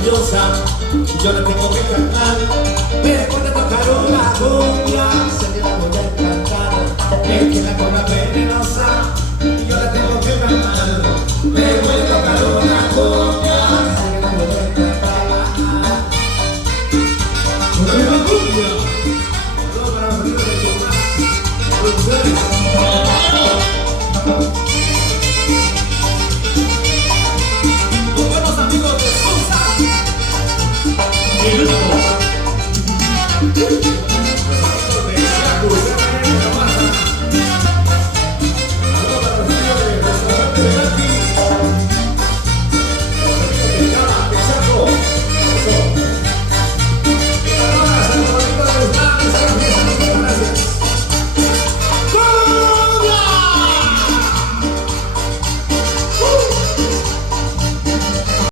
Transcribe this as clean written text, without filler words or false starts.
orgullosa, yo le tengo que cantar. Pero cuando tocaron la cumbia, se le la voy a cantar. Es que la